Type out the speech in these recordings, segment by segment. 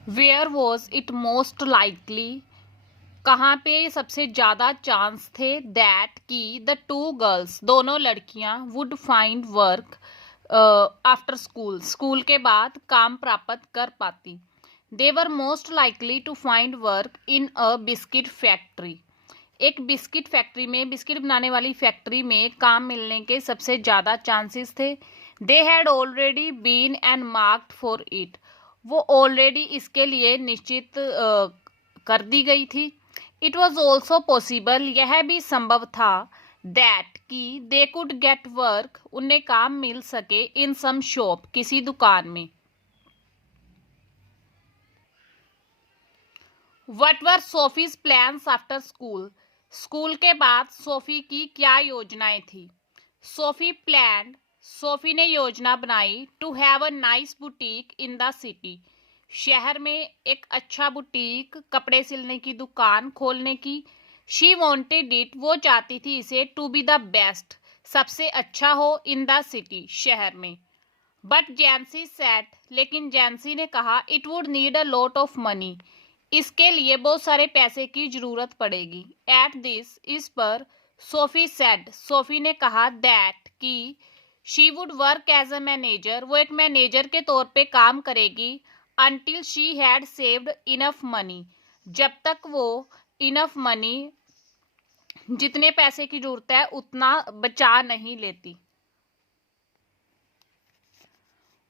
Where was it most likely, कहाँ पे सबसे ज़्यादा चांस थे दैट कि द टू गर्ल्स, दोनों लड़कियाँ would find work after school, school के बाद काम प्राप्त कर पाती। They were most likely to find work in a biscuit factory, एक बिस्किट फैक्ट्री में, बिस्किट बनाने वाली फैक्ट्री में काम मिलने के सबसे ज़्यादा चांसेस थे। They had already been and marked for it, वो ऑलरेडी इसके लिए निश्चित कर दी गई थी। इट वॉज ऑल्सो पॉसिबल, यह भी संभव था दैट कि दे कुड गेट वर्क, उन्हें काम मिल सके इन सम शॉप, किसी दुकान में। What were Sophie's plans after school, school के बाद सोफी की क्या योजनाएं थी। सोफी प्लान्ड, सोफी ने योजना बनाई to have a nice boutique in the city, शहर में एक अच्छा बुटीक, कपड़े सिलने की दुकान खोलने की। शी वॉन्टेड इट, वो चाहती थी इसे, टू बी द बेस्ट, सबसे अच्छा हो, इन द सिटी, शहर में। बट जैंसी सेट, लेकिन जैंसी ने कहा, it would need a lot of money, इसके लिए बहुत सारे पैसे की जरूरत पड़ेगी। एट दिस, इस पर, सोफी सेड, सोफी ने कहा, दैट कि she would work as a manager, वो एक मैनेजर के तौर पे काम करेगी। Until she had saved enough money, जब तक वो इनफ मनी, जितने पैसे की जरूरत है उतना बचा नहीं लेती।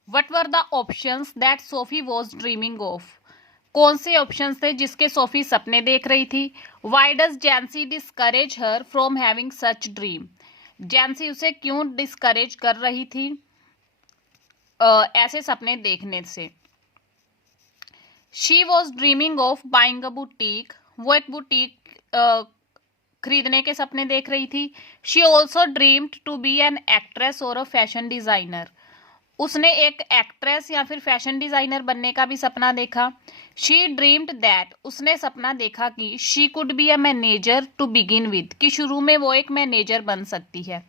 What were the options that Sophie was dreaming of, कौन से ऑप्शंस थे जिसके सोफी सपने देख रही थी। Why does Jansie discourage her from having such dream, Jansie उसे क्यों डिस्करेज कर रही थी ऐसे सपने देखने से। She was dreaming of buying a boutique, वो एक बुटीक खरीदने के सपने देख रही थी। She also dreamed to be an actress और अ फैशन डिजाइनर, उसने एक एक्ट्रेस या फिर फैशन डिजाइनर बनने का भी सपना देखा। शी ड्रीम्ड दैट, उसने सपना देखा कि she could be a manager to begin with, कि शुरू में वो एक मैनेजर बन सकती है।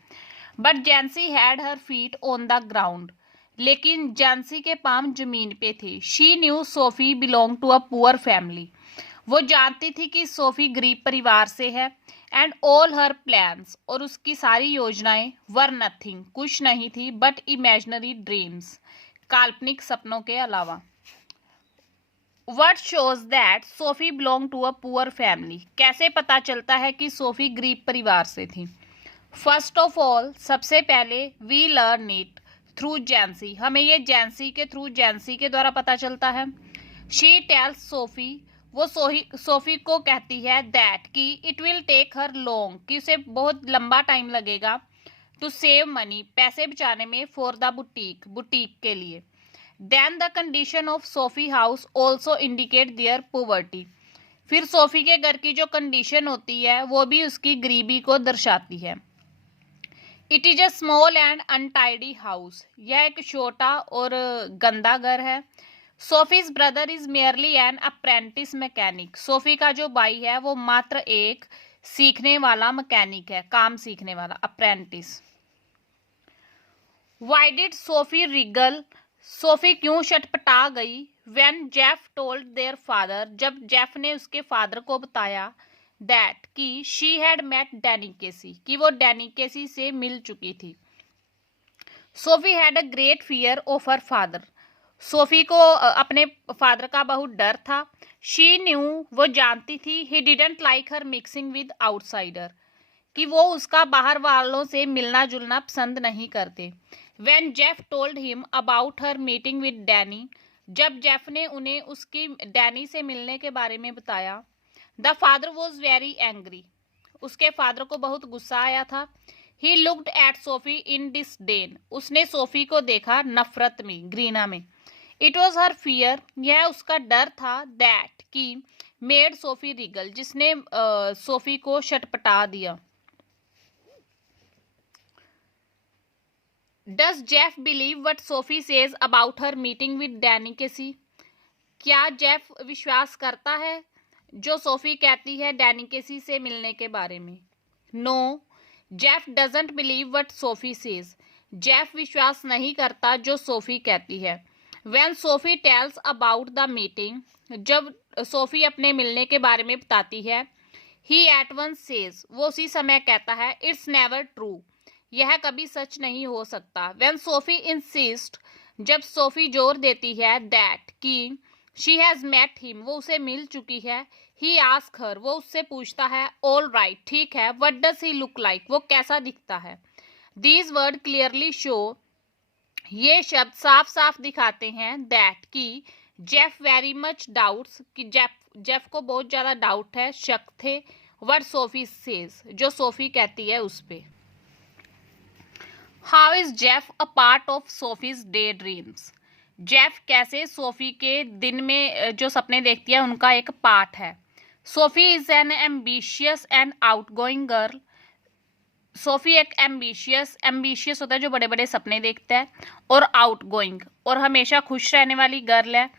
But Jansie had her feet on the ground, लेकिन जैंसी के पांव जमीन पे थे। She knew Sophie belong to a poor family, वो जानती थी कि सोफी गरीब परिवार से है। एंड ऑल हर प्लान्स, और उसकी सारी योजनाएं, वर नथिंग, कुछ नहीं थी, बट इमेजिनरी ड्रीम्स, काल्पनिक सपनों के अलावा। What shows that Sophie belong to a poor family, कैसे पता चलता है कि सोफी गरीब परिवार से थी। फर्स्ट ऑफ ऑल, सबसे पहले, वी लर्न इट थ्रू जैंसी, हमें ये जैंसी के थ्रू, जैंसी के द्वारा पता चलता है। शी टेल्स सोफी, वो सोफी को कहती है दैट कि it will take her long, कि उसे बहुत लंबा टाइम लगेगा, टू सेव मनी, पैसे बचाने में, फॉर द बुटीक, बुटीक के लिए। Then the condition of Sophie house also indicate their poverty, फिर सोफी के घर की जो कंडीशन होती है वो भी उसकी गरीबी को दर्शाती है। It is a small and untidy house, यह एक छोटा और गंदा घर है। Sophie's brother is merely an apprentice mechanic, Sophie का जो भाई है वो मात्र एक सीखने वाला मैकेनिक है, काम सीखने वाला, apprentice. Why did Sophie Regal, Sophie क्यों छटपटा गई। When Jeff told their father, जब जेफ ने उसके फादर को बताया दैट कि शी हैड मेट डैनी केसी, कि वो डैनी केसी से मिल चुकी थी। Sophie had a great fear of her father, Sophie को अपने फादर का बहुत डर था। शी न्यू, वो जानती थी, he didn't like her mixing with outsider, कि वो उसका बाहर वालों से मिलना जुलना पसंद नहीं करते। When Jeff told him about her meeting with Danny, जब जेफ ने उन्हें उसकी डैनी से मिलने के बारे में बताया, the father was very angry, उसके फादर को बहुत गुस्सा आया था। He looked at Sophie in disdain, उसने सोफी को देखा नफरत में, घृणा में। इट वॉज हर फियर, यह उसका डर था, दैट कि मेड सोफी रिगल, जिसने सोफी को छटपटा दिया। Does Geoff believe what Sophie says about her meeting with Danny Casey, क्या जेफ विश्वास करता है जो सोफी कहती है डैनी केसी से मिलने के बारे में। No, Jeff doesn't believe what Sophie says, Jeff विश्वास नहीं करता जो सोफी कहती है। When Sophie tells about the meeting, जब सोफी अपने मिलने के बारे में बताती है, ही एट वंस सेज, वो उसी समय कहता है, इट्स नेवर ट्रू, यह कभी सच नहीं हो सकता। व्हेन सोफी इंसिस्ट, जब सोफी जोर देती है, दैट कि शी हैज मेट हिम, वो उसे मिल चुकी है, ही आस्क हर, वो उससे पूछता है, ऑल राइट, ठीक है, what does he look like, वो कैसा दिखता है। दीज वर्ड क्लियरली शो, ये शब्द साफ साफ दिखाते हैं, दैट कि जेफ वेरी मच डाउट्स, कि जेफ को बहुत ज्यादा डाउट है, शक थे, व्हाट सोफी सेज, जो सोफी कहती है उस पे। How is Jeff a part of Sophie's daydreams, Jeff कैसे सोफी के दिन में जो सपने देखती है उनका एक पार्ट है। Sophie is an ambitious and outgoing girl, Sophie एक एम्बिशियस होता है जो बड़े बड़े सपने देखता है, और आउटगोइंग और हमेशा खुश रहने वाली गर्ल है।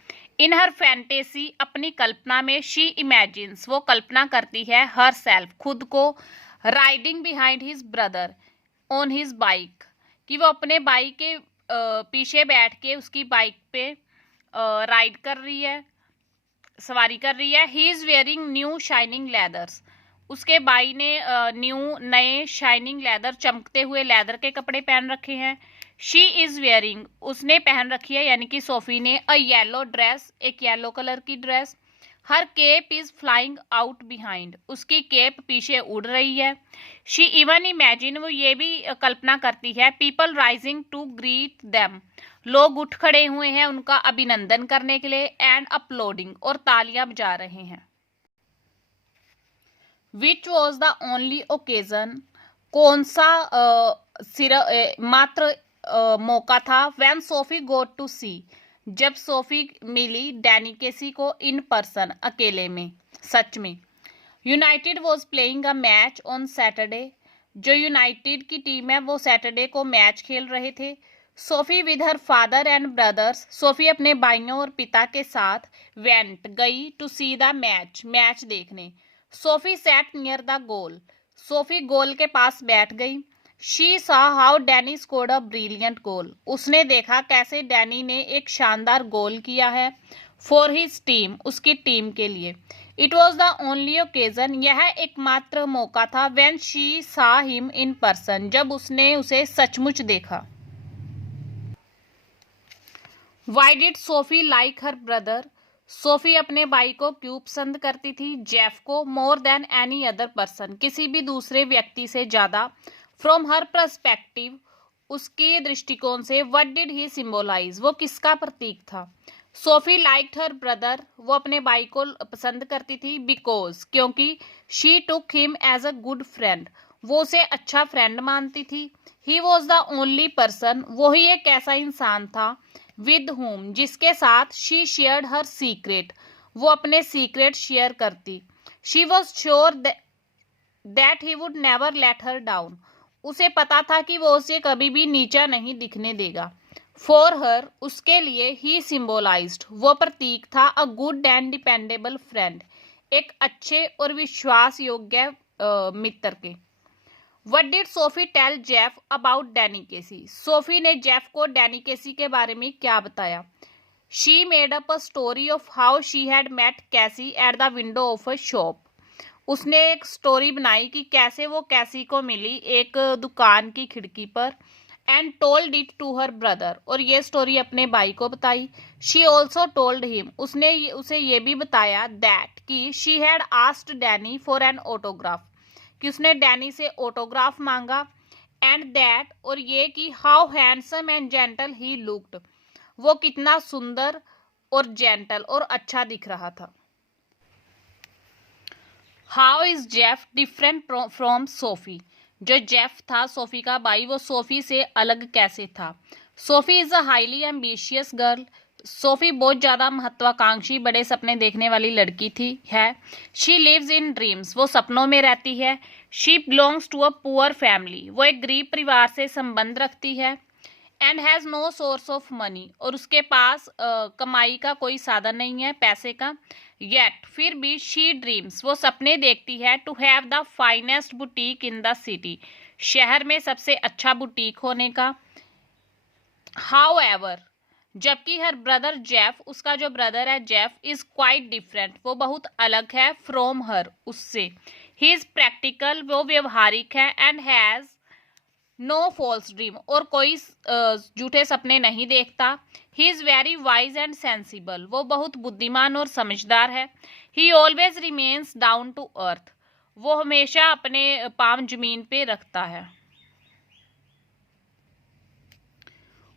इन हर फैंटेसी, अपनी कल्पना में, शी इमेजिन्स, वो कल्पना करती है, हर सेल्फ, खुद को, riding behind his brother on his bike, कि वो अपने बाइक के पीछे बैठ के उसकी बाइक पे राइड कर रही है, सवारी कर रही है। He is wearing new shining leathers, उसके भाई ने नए शाइनिंग लेदर, चमकते हुए लेदर के कपड़े पहन रखे हैं। शी इज वेयरिंग, उसने पहन रखी है यानी कि सोफी ने, अ येलो ड्रेस, एक येलो कलर की dress. Her cape is flying out behind, उसकी केप पीछे उड़ रही है। शी इवन इमेजिन, वो ये भी कल्पना करती है, people rising to greet them, लोग उठ खड़े हुए हैं उनका अभिनंदन करने के लिए, एंड अपलोडिंग, और तालियां बजा रहे हैं। Which was the only occasion, कौन सा मात्र मौका था, व्हेन सोफी गोट टू सी, जब सोफी मिली डैनी केसी को इन पर्सन, अकेले में, सच में। United was playing a match on Saturday, जो यूनाइटेड की टीम है वो सैटरडे को मैच खेल रहे थे। Sophie with her father and brothers, Sophie अपने भाइयों और पिता के साथ, वेंट, गई, to see the match, match देखने। Sophie sat near the goal, Sophie goal के पास बैठ गई। She saw how Danny scored a brilliant goal, उसने देखा कैसे डैनी ने एक शानदार गोल किया है, फॉर हिज टीम, उसकी टीम के लिए। It was the only occasion, यह एकमात्र मौका था, व्हेन शी सा हिम इन पर्सन, जब उसने उसे सचमुच देखा। Why did Sophie like her brother, Sophie अपने भाई को क्यों पसंद करती थी, जेफ को, more than any other person, किसी भी दूसरे व्यक्ति से ज्यादा। फ्रॉम हर पर्सपेक्टिव, उसके दृष्टिकोण से। व्हाट डिड ही सिंबोलाइज, वो किसका प्रतीक था। सोफी लाइक्ड हर ब्रदर, वो अपने भाई को पसंद करती थी, बिकॉज, क्योंकि, she took him as a good friend, वो उसे अच्छा फ्रेंड मानती थी। He was the only person, वो ही एक ऐसा इंसान था, विद होम, जिसके साथ, शी शेयर्ड हर सीक्रेट, वो अपने सीक्रेट शेयर करती। She was sure that he would never let her down, उसे पता था कि वो उसे कभी भी नीचा नहीं दिखने देगा। फॉर हर, उसके लिए, ही सिंबोलाइज्ड, वो प्रतीक था, a good and dependable friend, एक अच्छे और विश्वास योग्य मित्र के। What did Sophie tell Jeff about Danny Casey? Sophie ने जेफ को डैनी केसी के बारे में क्या बताया? She made up a story of how she had met Casey at the window of a shop. उसने एक स्टोरी बनाई कि कैसे वो कैसी को मिली एक दुकान की खिड़की पर, and told it to her brother, और ये स्टोरी अपने भाई को बताई। शी ऑल्सो टोल्ड हिम, उसने उसे ये भी बताया, दैट कि she had asked Danny for an autograph, कि उसने डैनी से ऑटोग्राफ मांगा, एंड दैट, और ये कि how handsome and gentle he looked, वो कितना सुंदर और जेंटल और अच्छा दिख रहा था। How is Jeff different from Sophie, जो जेफ था सोफी का भाई, वो सोफी से अलग कैसे था। Sophie is a highly ambitious girl, Sophie बहुत ज़्यादा महत्वाकांक्षी, बड़े सपने देखने वाली लड़की थी है। शी लिव्स इन ड्रीम्स, वो सपनों में रहती है। She belongs to a poor family, वो एक गरीब परिवार से संबंध रखती है। And has no source of money, और उसके पास कमाई का कोई साधन नहीं है, पैसे का। येट, फिर भी, शी ड्रीम्स, वो सपने देखती है, to have the finest boutique in the city, शहर में सबसे अच्छा बुटीक होने का। हाउ एवर, जबकि हर ब्रदर जेफ, उसका जो ब्रदर है जेफ, इज क्वाइट डिफरेंट, वो बहुत अलग है, फ्रॉम हर, उससे। ही इज प्रैक्टिकल, वो व्यवहारिक है, and has no false dream, और कोई झूठे सपने नहीं देखता। He is very wise and sensible, वो बहुत बुद्धिमान और समझदार है। He always remains down to earth, वो हमेशा अपने पांव जमीन पे रखता है।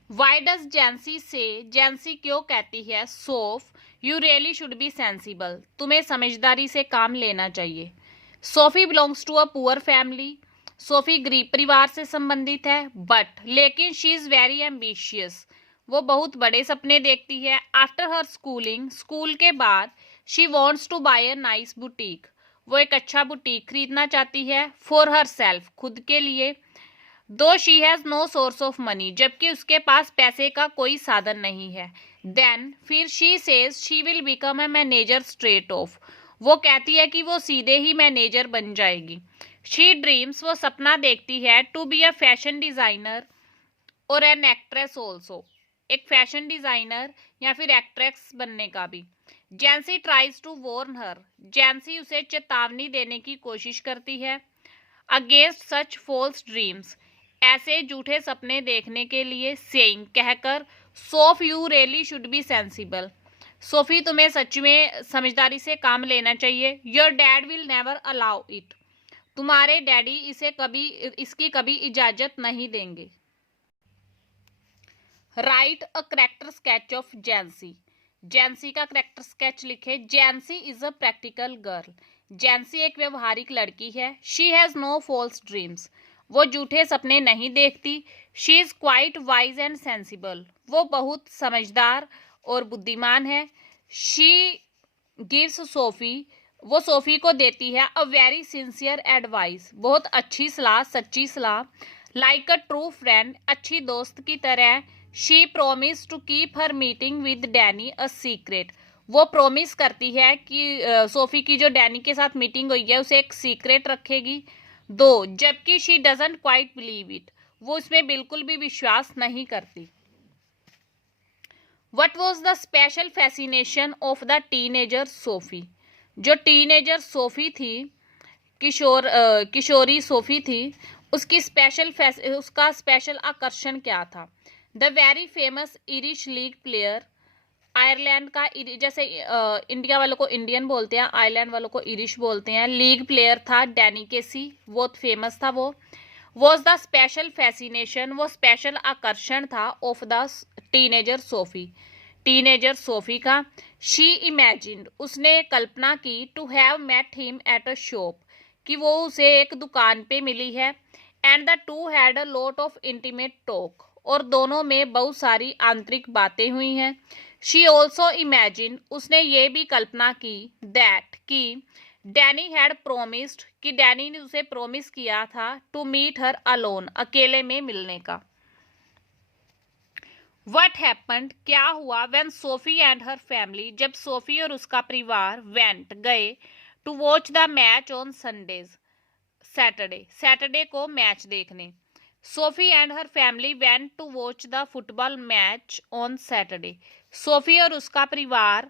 वाई डज जेंसी से, जेंसी क्यों कहती है Soph you really should be sensible, तुम्हें समझदारी से काम लेना चाहिए। Sophie belongs to a poor family, Sophie गरीब परिवार से संबंधित है, बट लेकिन शी इज वेरी एम्बिशियस, वो बहुत बड़े सपने देखती है। आफ्टर हर स्कूलिंग, स्कूल के बाद, she wants to buy a nice boutique, वो एक अच्छा बुटीक खरीदना चाहती है। फॉर हर सेल्फ, खुद के लिए। Though she has no source of money, जबकि उसके पास पैसे का कोई साधन नहीं है। देन फिर she says she will become a manager straight of, वो कहती है कि वो सीधे ही मैनेजर बन जाएगी। शी ड्रीम्स, वो सपना देखती है, to be a fashion designer और एन एक्ट्रेस ऑल्सो, एक फैशन डिजाइनर या फिर एक्ट्रेस बनने का भी। Jancy tries to warn her, Jancy उसे चेतावनी देने की कोशिश करती है। अगेंस्ट सच फॉल्स ड्रीम्स, ऐसे झूठे सपने देखने के लिए, सेइंग, कहकर, Soph you really should be sensible, Sophie तुम्हें सच में समझदारी से काम लेना चाहिए। Your dad will never allow it, तुम्हारे डैडी इसे कभी, इसकी कभी इजाजत नहीं देंगे। Write a character sketch of Jansie, Jansie का करेक्टर स्केच लिखे। Jansie is a practical girl, Jansie एक व्यवहारिक लड़की है। She has no false dreams, वो झूठे सपने नहीं देखती। She is quite wise and sensible, वो बहुत समझदार और बुद्धिमान है। शी गिव्स सोफी, वो सोफी को देती है अ वेरी सिंसियर एडवाइस, बहुत अच्छी सलाह, सच्ची सलाह। लाइक अ ट्रू फ्रेंड, अच्छी दोस्त की तरह। She promise to keep her meeting with Danny a secret, वो प्रोमिस करती है कि सोफी की जो डैनी के साथ मीटिंग हुई है उसे एक सीक्रेट रखेगी। दो, जबकि she doesn't quite believe it, वो इसमें बिल्कुल भी विश्वास नहीं करती। What was the special fascination of the teenager Sophie, जो टीनेजर सोफी थी, किशोरी सोफी थी, उसका स्पेशल आकर्षण क्या था। The very famous Irish league player, Ireland का, जैसे इंडिया वालों को इंडियन बोलते हैं, आयरलैंड वालों को इरिश बोलते हैं, लीग प्लेयर था डैनी केसी, बहुत फेमस था वो। वॉज द स्पेशल फैसिनेशन, वो स्पेशल आकर्षण था, of the teenager Sophie, teenager Sophie का। शी इमेजिन्ड, उसने कल्पना की, to have met him at a shop, कि वो उसे एक दुकान पे मिली है। And the two had a lot of intimate talk, और दोनों में बहुत सारी आंतरिक बातें हुई हैं। शी ऑल्सो इमेजिन, उसने ये भी कल्पना की, दैट, कि डैनी हैड प्रोमिस्ड, कि डैनी ने उसे प्रोमिस किया था, टू मीट हर अलोन, अकेले में मिलने का। वट हैपेंड, क्या हुआ, when Sophie and her family, जब सोफी और उसका परिवार वेंट, गए, to watch the match on Sundays, Saturday को मैच देखने। Sophie and her family went to watch the football match on Saturday, Sophie और उसका परिवार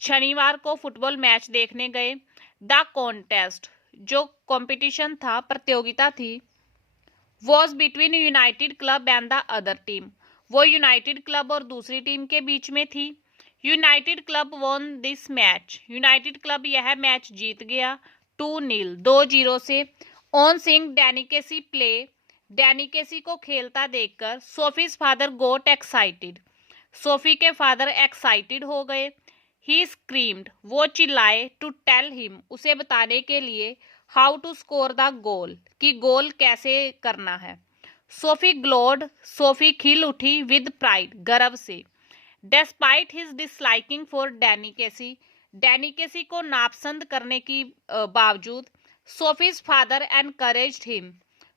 शनिवार को फुटबॉल मैच देखने गए। द कॉन्टेस्ट, जो कंपटीशन था, प्रतियोगिता थी, was between United club and the other team, वो यूनाइटेड क्लब और दूसरी टीम के बीच में थी। United club von this match, United club यह मैच जीत गया, 2-0, 2-0 से। ऑन सिंग डैनिकेसी प्ले, डैनिकेसी को खेलता देखकर, सोफीज फादर गोट एक्साइटेड, सोफी के फादर एक्साइटेड हो गए। ही स्क्रीम्ड, वो चिल्लाए, टू टेल हिम, उसे बताने के लिए, how to score the goal, कि गोल कैसे करना है। सोफी ग्लोड, सोफी खिल उठी, विद प्राइड, गर्व से। Despite his disliking for Danny Casey, Danny Casey को नापसंद करने की बावजूद, सोफीज फादर एनकरेज्ड हिम,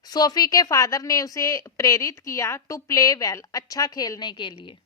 सोफी के फादर ने उसे प्रेरित किया, टू प्ले वेल, अच्छा खेलने के लिए।